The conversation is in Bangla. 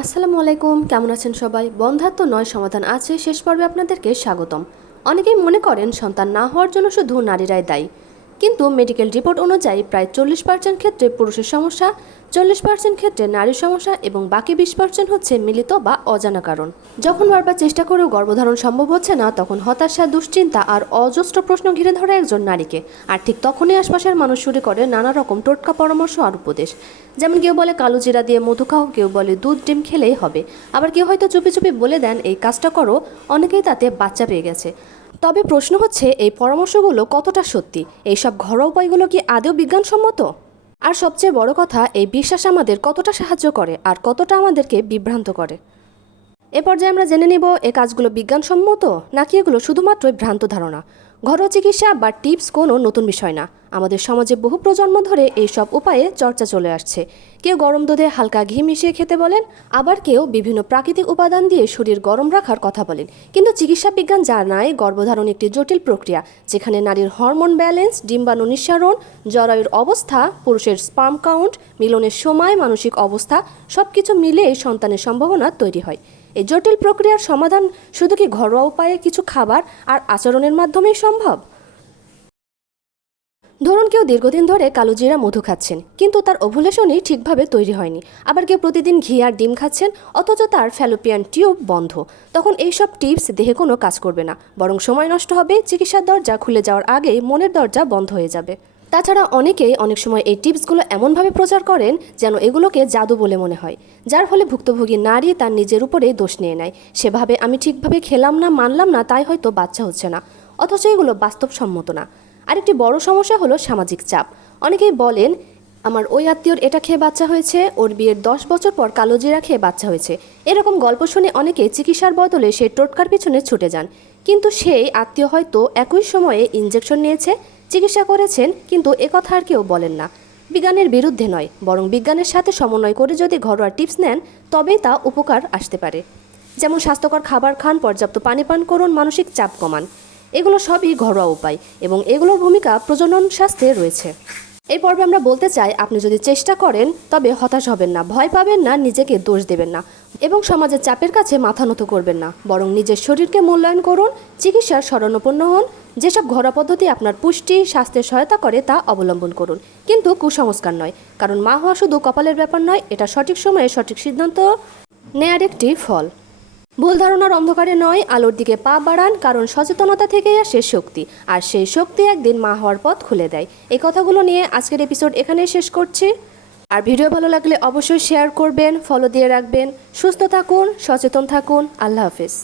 আসসালামু আলাইকুম, কেমন আছেন সবাই? বন্ধাত্ম নয় সমাধান আছে, শেষ পর্বে আপনাদেরকে স্বাগতম। অনেকেই মনে করেন সন্তান না হওয়ার জন্য শুধু নারীরাই দায়ী। কিন্তু মেডিকেল রিপোর্ট অনুযায়ী প্রায় চল্লিশ পার্সেন্ট ক্ষেত্রে পুরুষের সমস্যা, চল্লিশ পার্সেন্ট ক্ষেত্রে নারীর সমস্যা এবং বাকি বিশ পার্সেন্ট হচ্ছে মিলিত বা অজানা কারণ। যখন বারবার চেষ্টা করেও গর্ভধারণ সম্ভব হচ্ছে না, তখন হতাশা, দুশ্চিন্তা আর অজস্র প্রশ্ন ঘিরে ধরে একজন নারীকে। আর ঠিক তখনই আশপাশের মানুষ শুরু করে নানা রকম টোটকা পরামর্শ আর উপদেশ। যেমন কেউ বলে কালো জিরা দিয়ে মধু খাও, কেউ বলে দুধ, ডিম খেলেই হবে। আবার কেউ হয়তো চুপি চুপি বলে দেন, এই কাজটা করো। অনেকেই তাতে বাচ্চা পেয়ে গেছে। তবে প্রশ্ন হচ্ছে, এই পরামর্শগুলো কতটা সত্যি? এইসব ঘরোয়া উপায়গুলো কি আদৌ বিজ্ঞানসম্মত? আর সবচেয়ে বড় কথা, এই বিশ্বাস আমাদের কতটা সাহায্য করে আর কতটা আমাদেরকে বিভ্রান্ত করে? এ পর্যায়ে আমরা জেনে নিব, এ কাজগুলো বিজ্ঞানসম্মত? নাকি এগুলো শুধুমাত্রই ভ্রান্ত ধারণা? ঘরোয়া চিকিৎসা বা টিপস কোনো নতুন বিষয় না। আমাদের সমাজে বহু প্রজন্ম ধরে এই সব উপায়ে চর্চা চলে আসছে। কেউ গরম দুধে হালকা ঘি মিশিয়ে খেতে বলেন, আবার কেউ বিভিন্ন প্রাকৃতিক উপাদান দিয়ে শরীর গরম রাখার কথা বলেন। কিন্তু চিকিৎসা বিজ্ঞান জানায় গর্ভধারণ একটি জটিল প্রক্রিয়া, যেখানে নারীর হরমোন ব্যালেন্স, ডিম্বাণু নিঃসারণ, জরায়ুর অবস্থা, পুরুষের স্পার্ম কাউন্ট, মিলনের সময়, মানসিক অবস্থা সব কিছু মিলে সন্তানের সম্ভাবনা তৈরি হয়। এই জটিল প্রক্রিয়ার সমাধান শুধু কি ঘরোয়া উপায়ে কিছু খাবার আর আচরণের মাধ্যমেই সম্ভব? ধরুন কেউ দীর্ঘদিন ধরে কালো জিরা মধু খাচ্ছেন, কিন্তু তার ওভুলেশনই ঠিকভাবে তৈরি হয়নি। আবার কেউ প্রতিদিন ঘি আর ডিম খাচ্ছেন, অথচ তার ফ্যালোপিয়ান টিউব বন্ধ। তখন এইসব টিপস দেহে কোনো কাজ করবে না, বরং সময় নষ্ট হবে, চিকিৎসার দরজা খুলে যাওয়ার আগেই মনের দরজা বন্ধ হয়ে যাবে। তাছাড়া অনেকেই অনেক সময় এই টিপসগুলো এমনভাবে প্রচার করেন যেন এগুলোকে জাদু বলে মনে হয়। যার ফলে ভুক্তভোগী নারী তার নিজের উপরে দোষ নিয়ে নেয়। সেভাবে আমি ঠিকভাবে খেলাম না, মানলাম না, তাই হয়তো বাচ্চা হচ্ছে না। অথচ এগুলো বাস্তবসম্মত না। আরেকটি বড় সমস্যা হলো সামাজিক চাপ। অনেকেই বলেন, আমার ওই আত্মীয়র এটা খেয়ে বাচ্চা হয়েছে, ওর বিয়ের দশ বছর পর কালো জিরা খেয়ে বাচ্চা হয়েছে। এরকম গল্প শুনে অনেকে চিকিৎসার বদলে সেই টোটকার পিছনে ছুটে যান। কিন্তু সেই আত্মীয় হয়তো একই সময়ে ইঞ্জেকশন নিয়েছে চিকিৎসা করেছেন, কিন্তু একথা আর কেউ বলেন না। বিজ্ঞানের বিরুদ্ধে নয়, বরং বিজ্ঞানের সাথে সমন্বয় করে যদি ঘরোয়া টিপস নেন তবেই তা উপকার আসতে পারে। যেমন স্বাস্থ্যকর খাবার খান, পর্যাপ্ত পানি পান করুন, মানসিক চাপ কমান। এগুলো সবই ঘরোয়া উপায় এবং এগুলোর ভূমিকা প্রজনন স্বাস্থ্যে রয়েছে। এই পর্বে আমরা বলতে চাই, আপনি যদি চেষ্টা করেন, তবে হতাশ হবেন না, ভয় পাবেন না, নিজেকে দোষ দেবেন না এবং সমাজের চাপের কাছে মাথা নত করবেন না, বরং নিজের শরীরকে মূল্যায়ন করুন, চিকিৎসার শরণাপন্ন হন যেসব ঘরোয়া পদ্ধতি আপনার পুষ্টি স্বাস্থ্যের সহায়তা করে তা অবলম্বন করুন। কিন্তু কুসংস্কার নয়, কারণ মা হওয়া শুধু কপালের ব্যাপার নয়, এটা সঠিক সময়ে সঠিক সিদ্ধান্ত নেয়ার একটি ফল। ভুল ধারণার অন্ধকারে নয়, আলোর দিকে পা বাড়ান, কারণ সচেতনতা থেকেই আসে শক্তি, আর সেই শক্তি একদিন মা হওয়ার পথ খুলে দেয়। এই কথাগুলো নিয়ে আজকের এপিসোড এখানে শেষ করছি। আর ভিডিও ভালো লাগলে অবশ্যই শেয়ার করবেন ফলো দিয়ে রাখবেন। সুস্থ থাকুন, সচেতন থাকুন, আল্লাহ হাফিজ।